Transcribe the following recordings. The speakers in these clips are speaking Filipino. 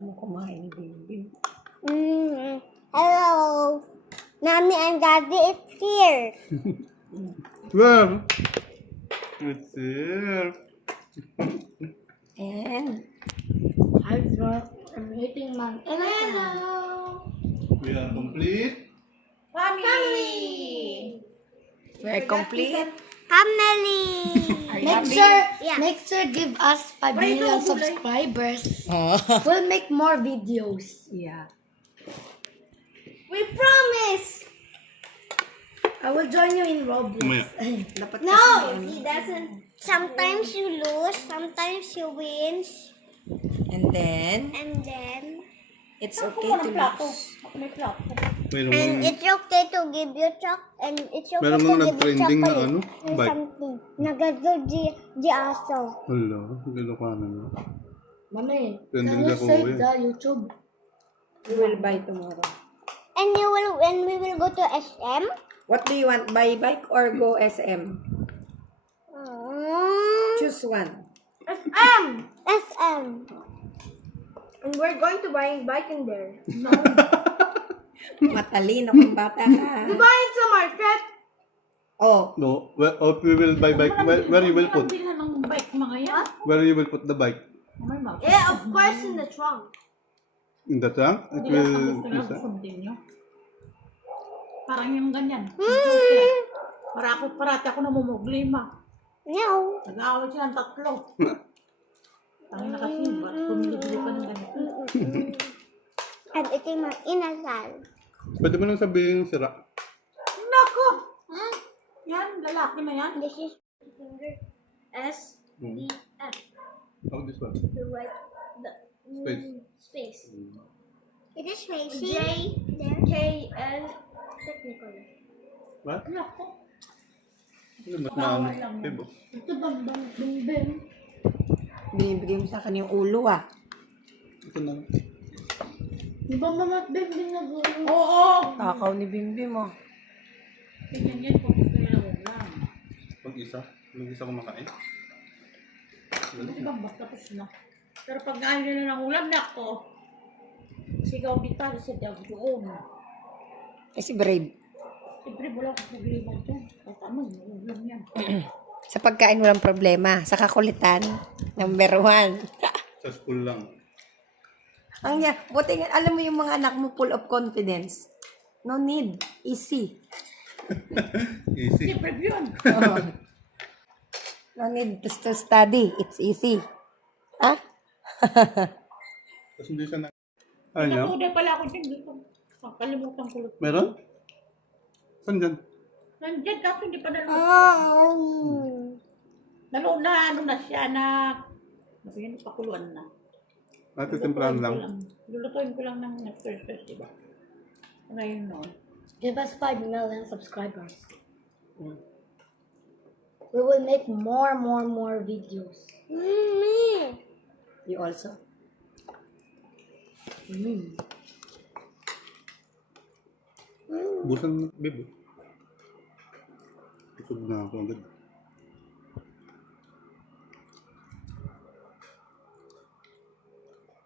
Kumain ni Baby. Hello. Mommy and Daddy is here. Well, it's here. And I'm eating mom. Hello. We are complete. Family. we're complete. Family. Are you Make happy? sure, Yeah. make sure give us 5 million subscribers. Oh. We'll make more videos. Yeah. We promise. I will join you in Roblox. Mamaya. Dapat No, kasi he doesn't. Sometimes you lose, sometimes you win, And then, and then it's okay to lose. Mayroon and mga, it's okay to give you and it's okay Meron to mga give you nag-trending na chocolate ano, and bike. something. Nagado di aso. hala, Ilocano na. Mami, Trending can you ako save eh. the YouTube? We will buy tomorrow. And we will go to SM. What do you want? Buy bike or go SM? Choose one. SM. And we're going to buy a bike in there. Matalino kung bata ka. Buy it sa market. Oh, No, we will buy bike. Where you will put? Where you will put the bike? Yeah, of course in the trunk. In the trunk? It will... Parang yung ganyan. Parati ako namumuglim. No. Nag-aaway siya ng tatlo. Ang nakasimba. Pumili-pili ka ng ganito. And ito yung mga inasal. Pwede mo lang sabihin sira. Nako! Yan, lalaki na yan. This is S, Hmm. F. Oh, this one. The right, the Space. space. it is Macy. J, There. K, L, technical. What? Nako. Ano mas maano? Kebo. Ito bang. binibigay mo sa akin yung ulo ah. Ito na. Di ba mama bing nag-ulo? Oo! Takaw ni Bimbi mo. Ganyan yan kung gusto nila ulam. Pag-isa. Mag-isa kumakain. Ito bang basta tapos na. Pero pag naan nila ng ulam, nako. Sigaw dito sa doon. Eh si Brave. Siyempre, wala akong problema dyan. Kahit ano, ulam yan. Sa pagkain walang problema. Sa kakulitan, number 1. Sa school lang. Ang niya, buti nga, alam mo yung mga anak mo full of confidence. No need. Easy. Easy. Siyempre, yun. Oh. No need to study. It's easy. Ha? Tapos hindi siya na... Ano? Natuday pala ako dyan. Dito. Kalimutan ko. Meron? Saan dyan? Nandiyan kasi hindi pa naluto. Oh. Ano na siya na... Yan, pakuluan na. Natitimplahan lang. Lulutuin ko lang ng next Thursday, diba? Ngayon no. Give us 5 million subscribers. We will make more videos. Me. You also? Busan na, babe. Busog na ako agad.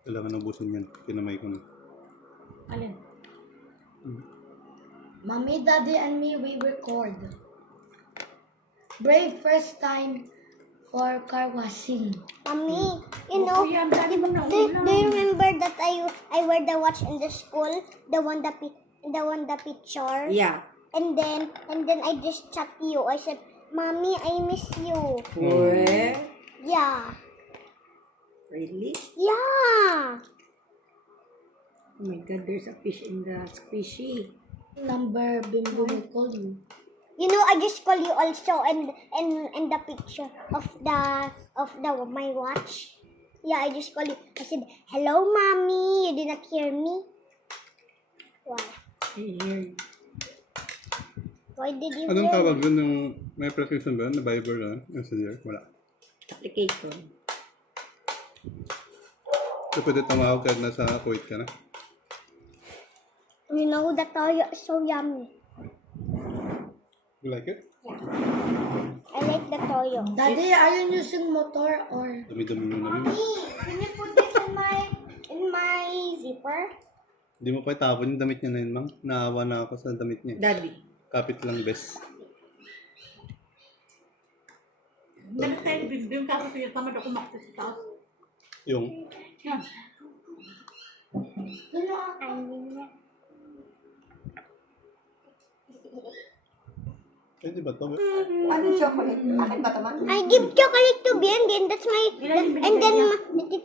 Kailangan ubusin yan. Kinamay ko na. Alin? Mommy, Daddy, and me, we record. Brave first time for car washing. Mommy, you know, Kuya, ang dami mo na do you ulam. remember that I wear the watch in the school, the one the picture, Yeah. and then I just chat you. I said, "Mommy, I miss you." Where? Yeah, Really? yeah. Oh my God, there's a fish in the squishy. Number Bimbo will call you. You know, I just call you also and the picture of my watch. Yeah, I just call you. I said, "Hello, mommy." You did not hear me. Why? Here. Why did you Anong hear me? tawag yun yung may prescription ba? Na Viber na? Messenger? Wala. Application. So pwede tumawag kahit nasa Kuwait ka na? You know, the toyo is so yummy. You like it? I like the toyo. Daddy, are you using motor or? Dami-dami mo namin. Can you put this in my zipper. Hindi mo pa itapon yung damit niya na yun, Mang. Naawa na ako sa damit niya. Daddy. Kapit lang, bes. Meron tayong video yung kaso siya tamad ako makita sa taas. Yung, Yan. eh, di ba to? Ano chocolate? Akin ba ito, man? I give chocolate to Bian, then that's my, and then, Tita